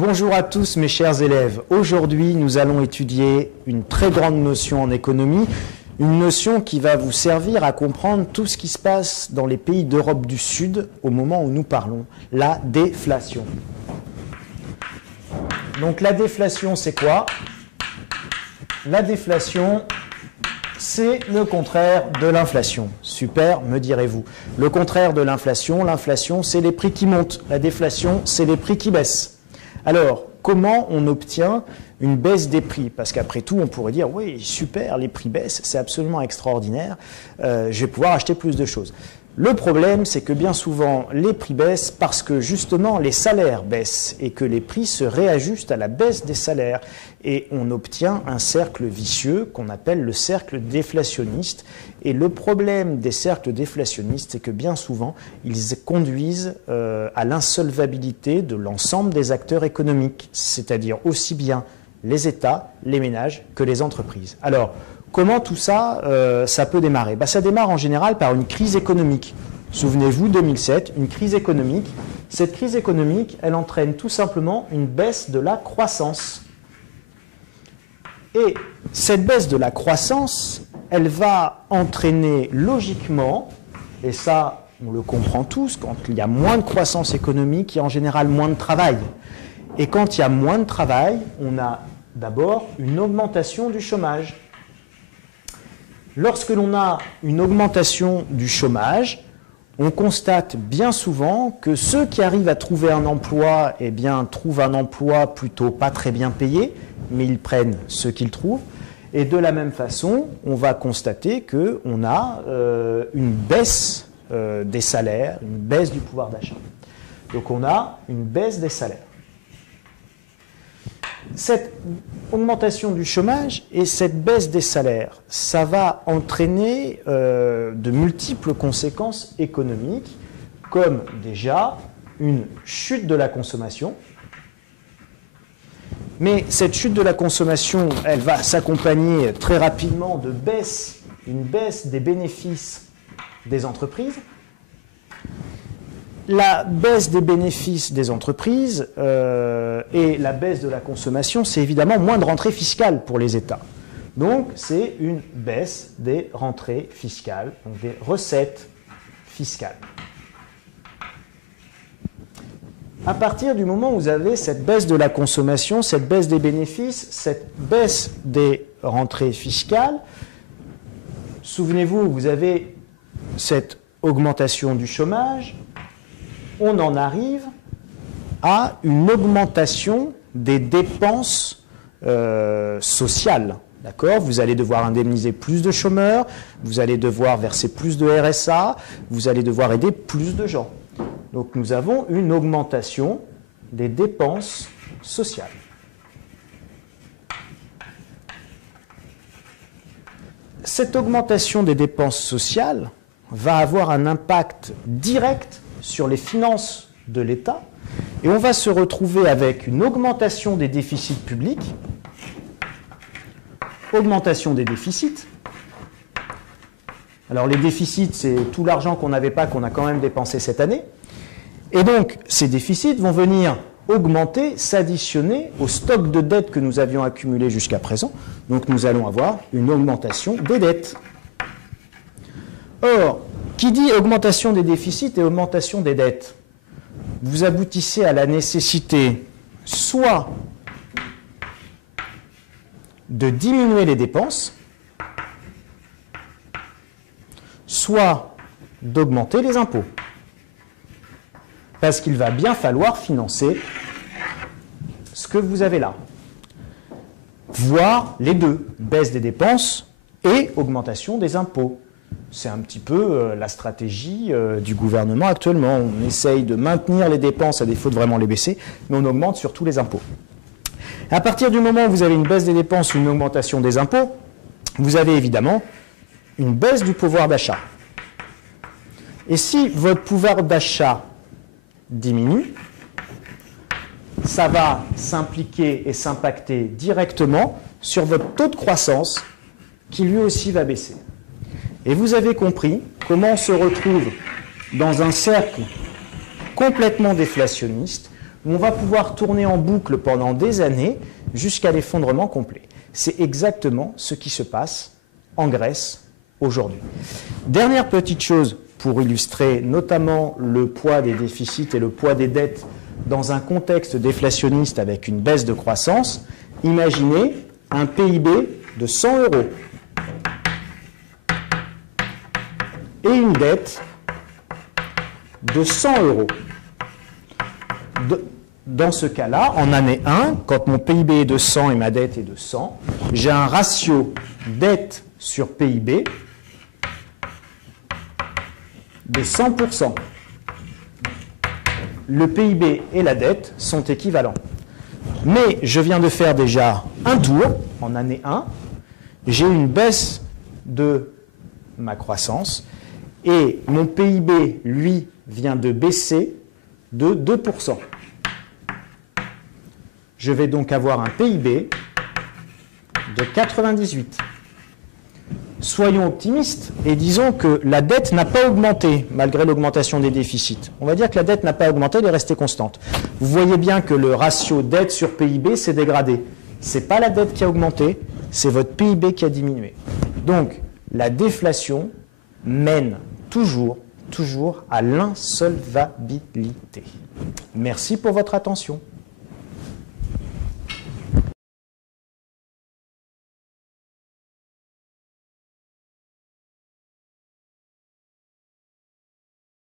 Bonjour à tous mes chers élèves. Aujourd'hui, nous allons étudier une très grande notion en économie, une notion qui va vous servir à comprendre tout ce qui se passe dans les pays d'Europe du Sud au moment où nous parlons, la déflation. Donc la déflation, c'est quoi? La déflation, c'est le contraire de l'inflation. Super, me direz-vous. Le contraire de l'inflation, c'est les prix qui montent. La déflation, c'est les prix qui baissent. Alors, comment on obtient une baisse des prix? Parce qu'après tout, on pourrait dire, oui, super, les prix baissent, c'est absolument extraordinaire, je vais pouvoir acheter plus de choses. Le problème, c'est que bien souvent, les prix baissent parce que justement, les salaires baissent et que les prix se réajustent à la baisse des salaires. Et on obtient un cercle vicieux qu'on appelle le cercle déflationniste. Et le problème des cercles déflationnistes, c'est que bien souvent, ils conduisent à l'insolvabilité de l'ensemble des acteurs économiques, c'est-à-dire aussi bien les États, les ménages que les entreprises. Alors, comment tout ça, ça peut démarrer? Ça démarre en général par une crise économique. Souvenez-vous, 2007, une crise économique. Cette crise économique, elle entraîne tout simplement une baisse de la croissance. Et cette baisse de la croissance, elle va entraîner logiquement, et ça, on le comprend tous, quand il y a moins de croissance économique, il y a en général moins de travail. Et quand il y a moins de travail, on a d'abord une augmentation du chômage. Lorsque l'on a une augmentation du chômage, on constate bien souvent que ceux qui arrivent à trouver un emploi, eh bien, trouvent un emploi plutôt pas très bien payé, mais ils prennent ce qu'ils trouvent. Et de la même façon, on va constater qu'on a une baisse des salaires, une baisse du pouvoir d'achat. Donc on a une baisse des salaires. Cette augmentation du chômage et cette baisse des salaires, ça va entraîner de multiples conséquences économiques, comme déjà une chute de la consommation. Mais cette chute de la consommation, elle va s'accompagner très rapidement de une baisse des bénéfices des entreprises. La baisse des bénéfices des entreprises et la baisse de la consommation, c'est évidemment moins de rentrées fiscales pour les États. Donc, c'est une baisse des rentrées fiscales, donc des recettes fiscales. À partir du moment où vous avez cette baisse de la consommation, cette baisse des bénéfices, cette baisse des rentrées fiscales, souvenez-vous, vous avez cette augmentation du chômage, on en arrive à une augmentation des dépenses sociales. D'accord ? Vous allez devoir indemniser plus de chômeurs, vous allez devoir verser plus de RSA, vous allez devoir aider plus de gens. Donc nous avons une augmentation des dépenses sociales. Cette augmentation des dépenses sociales va avoir un impact direct sur les finances de l'État et on va se retrouver avec une augmentation des déficits publics, augmentation des déficits. Alors les déficits, c'est tout l'argent qu'on n'avait pas, qu'on a quand même dépensé cette année. Et donc, ces déficits vont venir augmenter, s'additionner au stock de dettes que nous avions accumulé jusqu'à présent. Donc, nous allons avoir une augmentation des dettes. Or, qui dit augmentation des déficits et augmentation des dettes, vous aboutissez à la nécessité soit de diminuer les dépenses, soit d'augmenter les impôts. Parce qu'il va bien falloir financer ce que vous avez là. Voire les deux, baisse des dépenses et augmentation des impôts. C'est un petit peu la stratégie du gouvernement actuellement. On essaye de maintenir les dépenses à défaut de vraiment les baisser, mais on augmente surtout les impôts. À partir du moment où vous avez une baisse des dépenses ou une augmentation des impôts, vous avez évidemment une baisse du pouvoir d'achat. Et si votre pouvoir d'achat diminue, ça va s'impliquer et s'impacter directement sur votre taux de croissance qui lui aussi va baisser. Et vous avez compris comment on se retrouve dans un cercle complètement déflationniste où on va pouvoir tourner en boucle pendant des années jusqu'à l'effondrement complet. C'est exactement ce qui se passe en Grèce aujourd'hui. Dernière petite chose pour illustrer notamment le poids des déficits et le poids des dettes dans un contexte déflationniste avec une baisse de croissance. Imaginez un PIB de 100 euros et une dette de 100 euros. Dans ce cas-là, en année 1, quand mon PIB est de 100 et ma dette est de 100, j'ai un ratio dette sur PIB de 100%. Le PIB et la dette sont équivalents. Mais je viens de faire déjà un tour en année 1, j'ai une baisse de ma croissance et mon PIB, lui, vient de baisser de 2%. Je vais donc avoir un PIB de 98. Soyons optimistes et disons que la dette n'a pas augmenté malgré l'augmentation des déficits. On va dire que la dette n'a pas augmenté, elle est restée constante. Vous voyez bien que le ratio dette sur PIB s'est dégradé. Ce n'est pas la dette qui a augmenté, c'est votre PIB qui a diminué. Donc, la déflation mène toujours à l'insolvabilité. Merci pour votre attention.